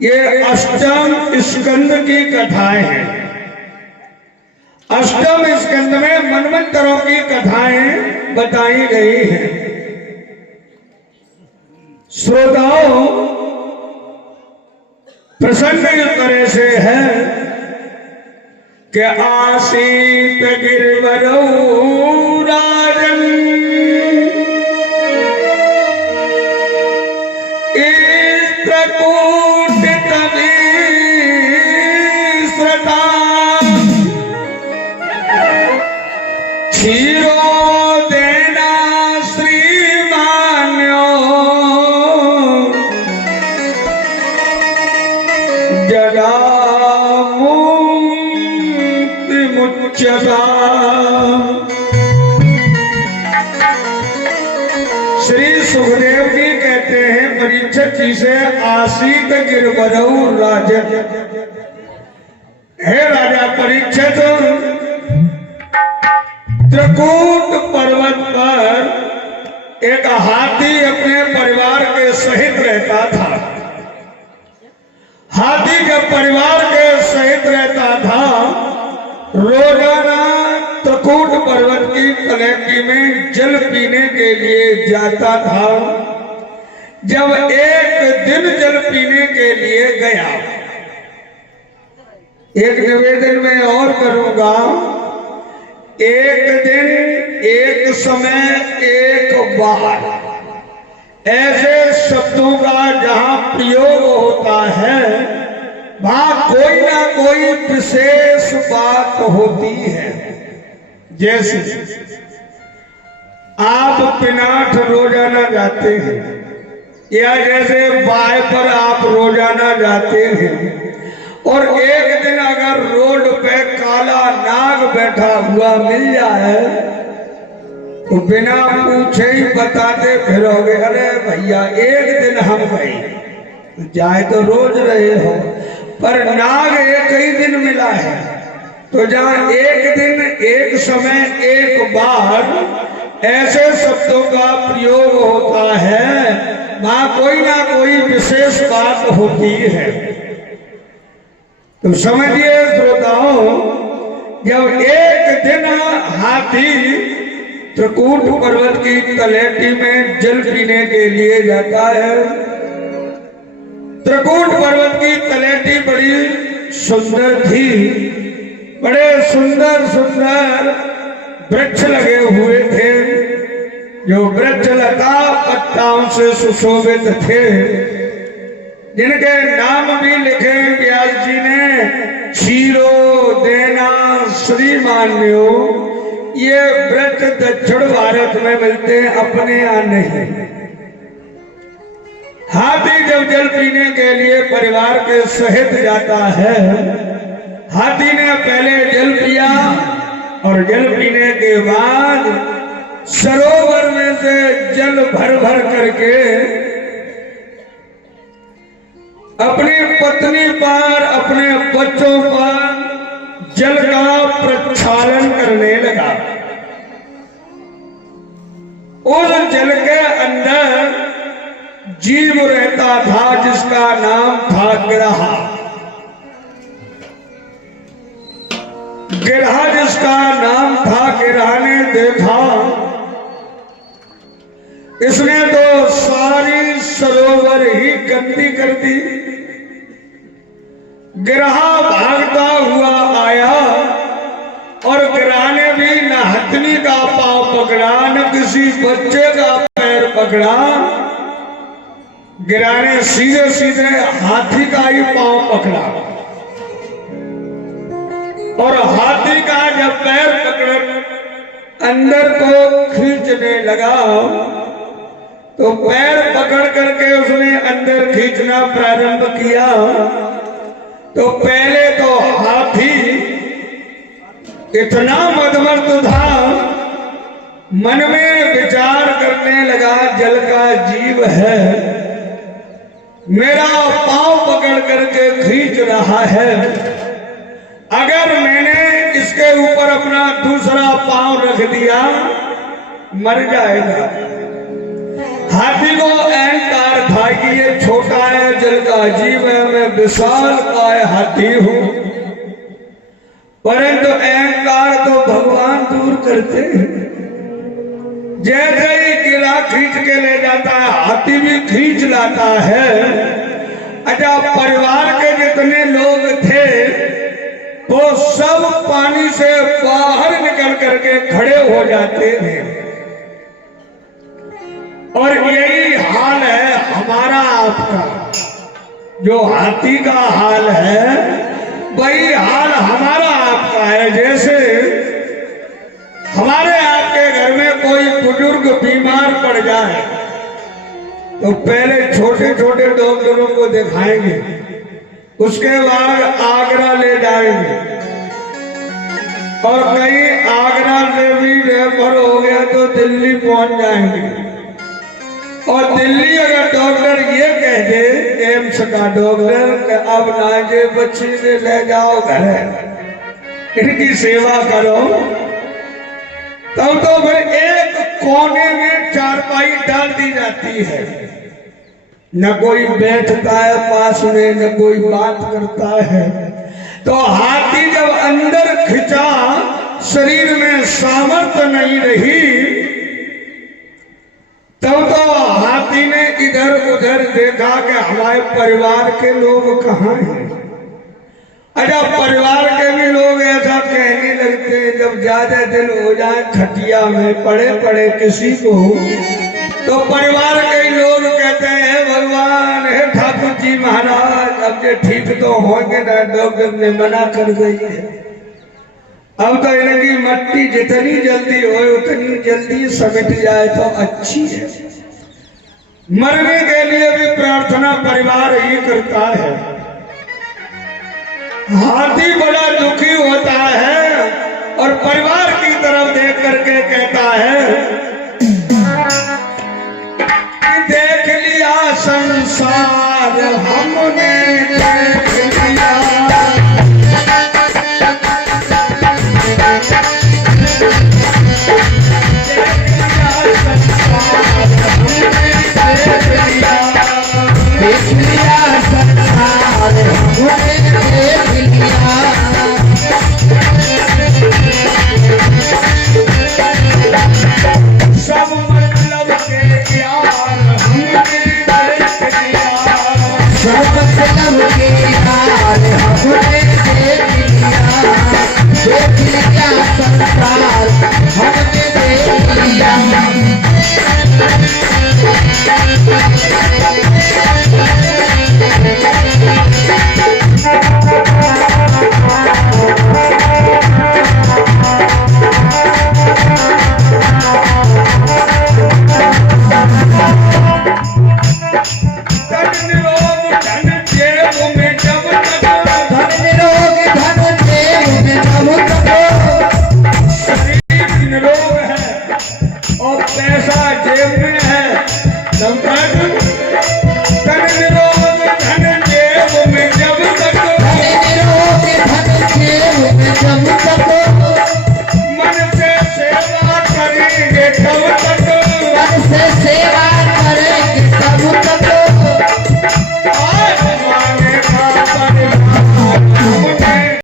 ये अष्टम स्कंद की कथाएं हैं। अष्टम स्कंद में मनवंतरों की कथाएं बताई गई हैं। श्रोताओं, प्रसंग इस तरह से है कि आसीत गिरवरौ राजन इंद्रकूट तमीश्रता क्षीरो देना श्रीमान्यो जडामुक्ति मुच्यता। श्री सुखदेव जी कहते हैं परीक्षित जी से, आसीत गिरवरौ राजन, हे राजा परीक्षित, त्रिकूट पर्वत पर एक हाथी अपने परिवार के सहित रहता था। हाथी जब परिवार के सहित रहता था, रोजाना त्रिकूट पर्वत की तलहटी में जल पीने के लिए जाता था। जब एक दिन जल पीने के लिए गया, एक निवेदन में और करूंगा, एक दिन, एक समय, एक बार, ऐसे शब्दों का जहां प्रयोग होता है वहां कोई ना कोई विशेष बात होती है। जैसे आप पिनाठ रोजाना जाते हैं, या जैसे बाय पर आप रोजाना जाते हैं, और एक दिन अगर रोड पे काला नाग बैठा हुआ मिल जाए तो बिना पूछे ही बताते फिरोगे, अरे भैया एक दिन हम गए, जाए तो रोज रहे हो, पर नाग एक ही दिन मिला है। तो जहाँ एक दिन, एक समय, एक बार ऐसे शब्दों का प्रयोग होता है वहां कोई ना कोई विशेष बात होती है। तो समझिए श्रोताओं, जब एक दिन हाथी त्रिकूट पर्वत की तलहटी में जल पीने के लिए जाता है। त्रिकूट पर्वत की तलहटी बड़ी सुंदर थी, बड़े सुंदर सुंदर वृक्ष लगे हुए थे, जो वृक्ष लता पत्ताओं से सुशोभित थे, जिनके नाम भी लिखे व्यास जी ने, क्षीरो देना श्रीमान्यो। ये वृक्ष दक्षिण भारत में मिलते हैं, अपने यहाँ नहीं। हाथी जब जल पीने के लिए परिवार के सहित जाता है, हाथी ने पहले जल पिया और जल पीने के बाद सरोवर में से जल भर भर करके अपनी पत्नी पर, अपने बच्चों पर जल का प्रक्षालन करने लगा। उस जल के अंदर जीव रहता था जिसका नाम था गिरहा। गिरहा जिसका नाम था, गिरहा ने देखा इसने तो सारी सरोवर ही गंदी कर दी। गिरहा भागता हुआ आया और गिरहा ने भी न हथनी का पांव पकड़ा, न किसी बच्चे का पैर पकड़ा। गिरहा ने सीधे सीधे हाथी का ही पांव पकड़ा, और हाथी का जब पैर पकड़ अंदर को खींचने लगा तो पैर पकड़ करके उसने अंदर खींचना प्रारंभ किया। तो पहले तो हाथी इतना मदमस्त था, मन में विचार करने लगा, जल का जीव है, मेरा पांव पकड़ करके खींच रहा है, अगर मैंने इसके ऊपर अपना दूसरा पांव रख दिया मर जाएगा। हाथी को अहंकार था, कि ये छोटा है जल का जीव है, मैं विशाल काय हाथी हूं, परंतु अहंकार तो भगवान दूर करते हैं। जैसे ही किला खींच के ले जाता है, हाथी भी खींच लाता है। अच्छा, परिवार के जितने लोग थे वो सब पानी से बाहर निकल करके खड़े हो जाते हैं। और यही हाल है हमारा आपका, जो हाथी का हाल है वही हाल हमारा आपका है। जैसे हमारे आपके घर में कोई बुजुर्ग बीमार पड़ जाए तो पहले छोटे छोटे डॉक्टरों को दिखाएंगे, उसके बाद आगरा ले जाएंगे, और कहीं आगरा से भी रेफर हो गया तो दिल्ली पहुंच जाएंगे। और दिल्ली अगर डॉक्टर ये कह दे, एम्स का डॉक्टर, अब ना ये बच्ची से ले जाओ घर, इनकी सेवा करो, तब तो फिर एक कोने में चारपाई डाल दी जाती है। न कोई बैठता है पास में, न कोई बात करता है। तो हाथी जब अंदर खिंचा, शरीर में सामर्थ्य नहीं रही, तब तो हाथी ने इधर उधर देखा कि हमारे परिवार के लोग कहाँ हैं। अच्छा, परिवार के भी लोग ऐसा कहने लगते हैं, जब ज्यादा दिन हो जाए खटिया में पड़े पड़े किसी को, तो परिवार के लोग कहते हैं, भगवान हे ठाकुर जी महाराज, अब ये ठीक तो होंगे ना, डॉक्टर ने मना कर गई है, अब तो इनकी मट्टी जितनी जल्दी हो उतनी जल्दी समेट जाए तो अच्छी है। मरने के लिए भी प्रार्थना परिवार ही करता है। हाथी बड़ा दुखी होता है और परिवार की तरफ देख करके कहता है कि देख लिया संसार हमने, देख लिया और पैसा जेब में